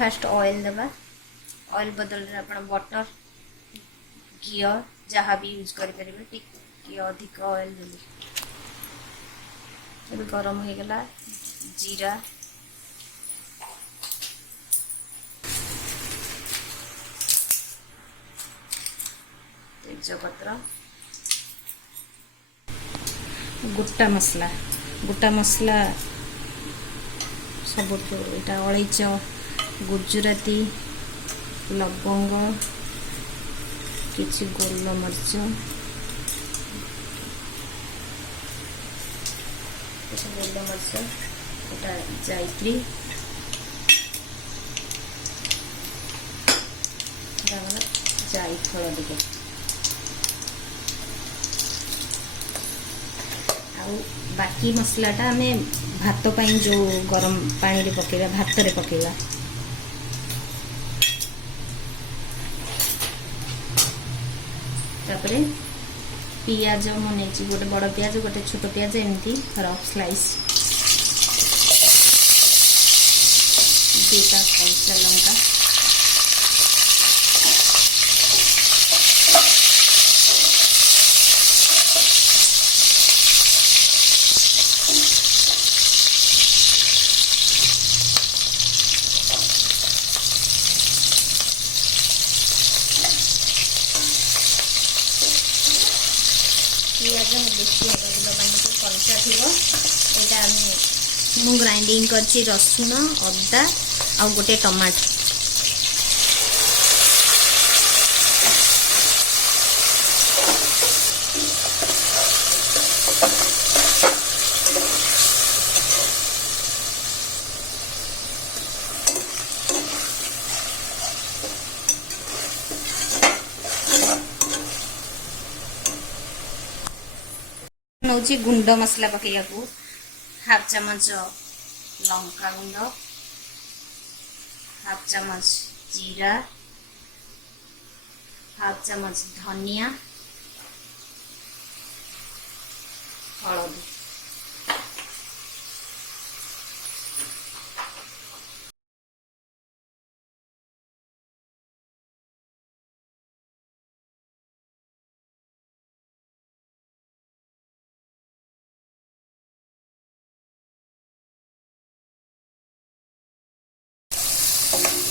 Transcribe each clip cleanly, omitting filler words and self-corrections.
Fast oil देवा oil बदल रे आपण बटर घी जहाँ भी यूज करेंगे टिके अधिक ऑयल देली ये गरम हो गला जीरा तेजपत्र गोटा मसला सब यहाँ अलैच गुजराती लवंग किसी गोलमरीच यहाँ जायत्री जायफल टे बाकी मसलाटा आम भात पाई जो गरम पानी रे पकेगा भात रे पकेगा तापरे पियाज मुझे गोटे बड़ पियाज गोटे छोट पियाज एमती रफ स्लाइस दुटा कंचा लंका पियाज बेसी दबानी कंचा थी यहाँ ग्राइंडिंग करछि रसुण अदा आ गोटे टमाटो नौची गुंड मसला पकैया को हाफ चम्मच लंका गुंड हाफ चम्मच जीरा हाफ चम्मच धनिया हलदी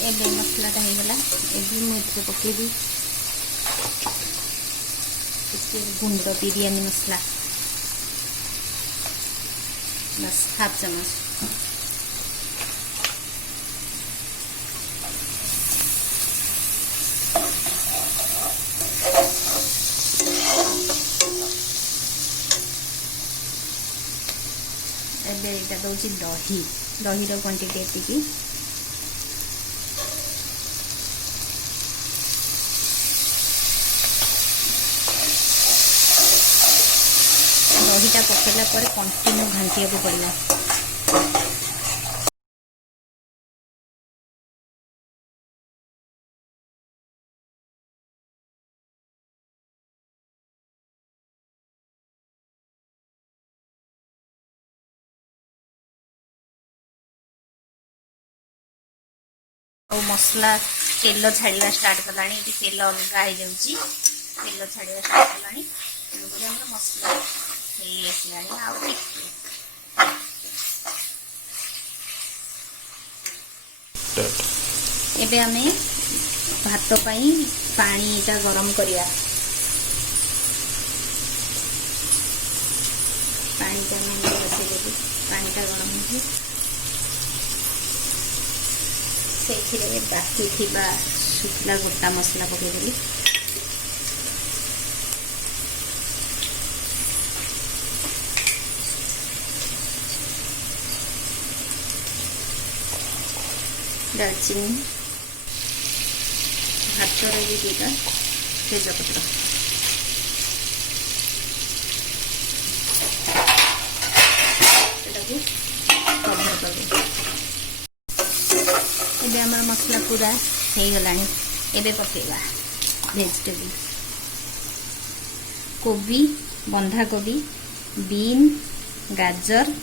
एबे मसलाटा हो गला एबे मुझे पकेबी गुंड बिरयानी मसला बस हाफ चम्मच एबे एटा दउची दही रो क्वांटिटी एतिकी दहीटा पकड़ा पर कंटिन्यू घांटिया को पड़ेगा और मसला तेल छाड़ा स्टार्ट कला तेल अलग हो जाऊँगी तेल छाड़ा स्टार्ट कला तेणुक मसला एबे आमे भात पाई पानी टा गरम करिया पानी टा में बसे देबी पानी टा गरम हो से बाकी थिबा सुखला गोटा मसला पके देली दालचीनी भात भी दीटा तेजपत्र कभर कर एबे हमर मसला पूरा हो गलानी एबे पकेगा वेजिटेबल कोबी बंधा कोबी बीन गाजर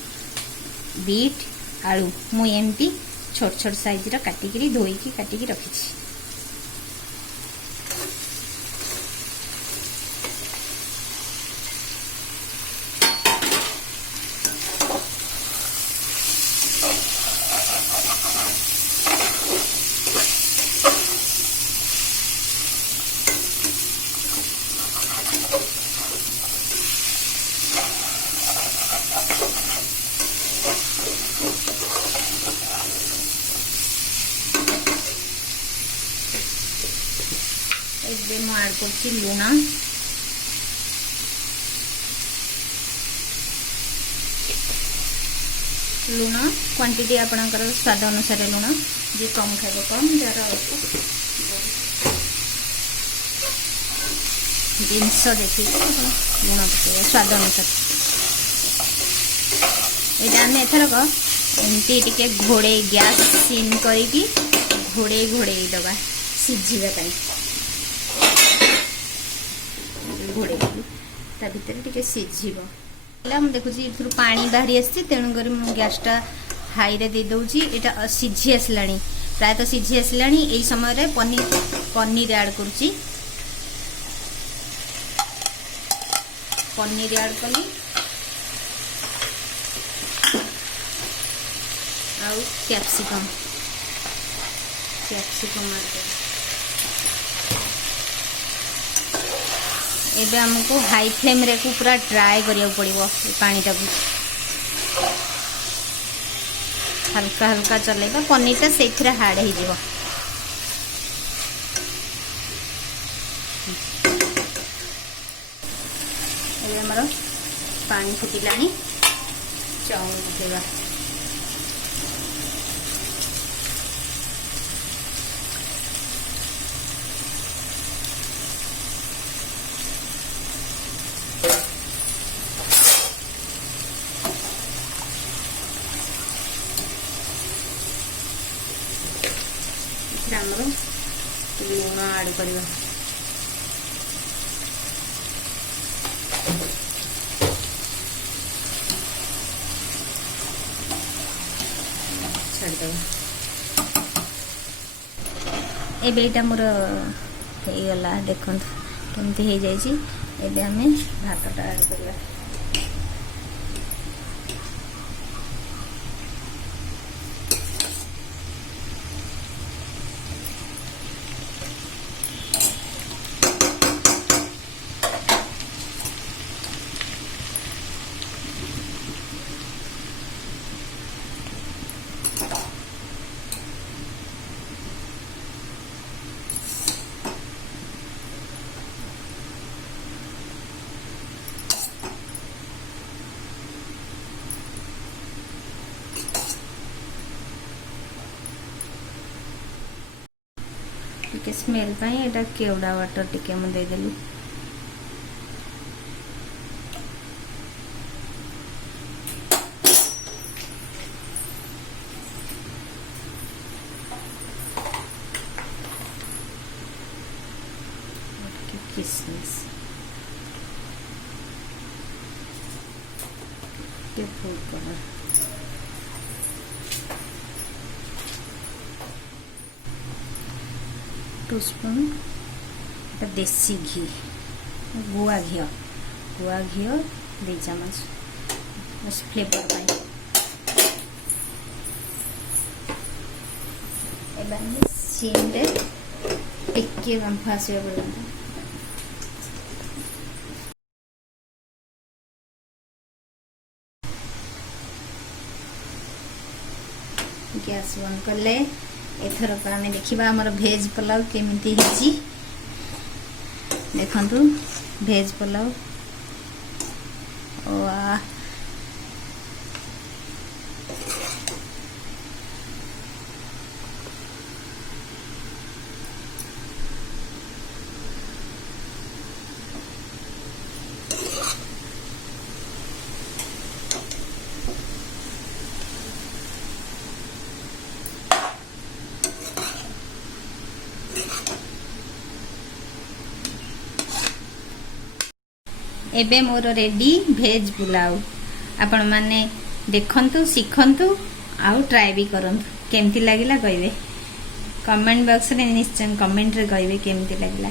बीट आलू मु एमती छोट छोट साइज रा काटिकी धोईकी काटिकी रखी। ଏବେ ମୁଁ ଆଡ୍ କରୁଛି ଲୁଣ, ଲୁଣ କ୍ୱାଣ୍ଟିଟି ଆପଣଙ୍କର ସ୍ୱାଦ ଅନୁସାରେ ଲୁଣ, ଯେ କମ୍ ଖାଇବ କମ୍, ଯାହାର ଅଳ୍ପ ଜିନିଷ ଦେଖିକି ଲୁଣ ପକାଇବ ସ୍ୱାଦ ଅନୁସାରେ। ଏଇଟା ଆମେ ଏଥରକ ଏମିତି ଟିକେ ଘୋଡ଼େଇ ଗ୍ୟାସ୍ ସିମ୍ କରିକି ଘୋଡ଼େଇ ଦେବା ସିଝିବା ପାଇଁ। घोड़े ता भीतर टिके सिझिबो हम देखुची इथुर पानी बाहरी आसी, तेणुकर मु गैसटा हाई रे दे दउची। एटा सिझी आसलानी, प्राय तो सिझी आसलानी। एई समय रे पनीर ऐड करूची। पनीर ऐड कली आउ कैप्सिकम ऐड कर। एबे हमको हाई फ्लेम रे को पूरा ड्राई करिया पड़िबो। पानी टाकू हल्का हल्का चलेबा, पनीर ता सेथिरा हार्ड हो जिवो। एबे हमर पानी फुटिलानी, चाउल पकेबा। लुण आड करवा। एबे एटा मोर हे गला, देखंत केमती हे जाई छी। एबे हमें भातटा ऐड करवा। टिके स्मेल पाई एटा केवड़ा वाटर टिके म दे देली। किसमिस के फूड कलर, टू स्पून देसी घी, गुआ घी 2 चम्मच बस फ्लेवर पाई। सीम रे टिके बांफ आसवा पर्यंत गैस बंद कले। एथरक आम देखा आमर भेज पुलाव केमिति हिची। देखंतु भेज पुलाव वाह एबे मोर रेडी भेज पुलाव। आपण माने देखंतु, शिखंतु, आउ ट्राई भी करंतु। केमती लगिला कहबे कमेंट बॉक्स रे निश्चय कमेंट रे कहबे केमती लगिला।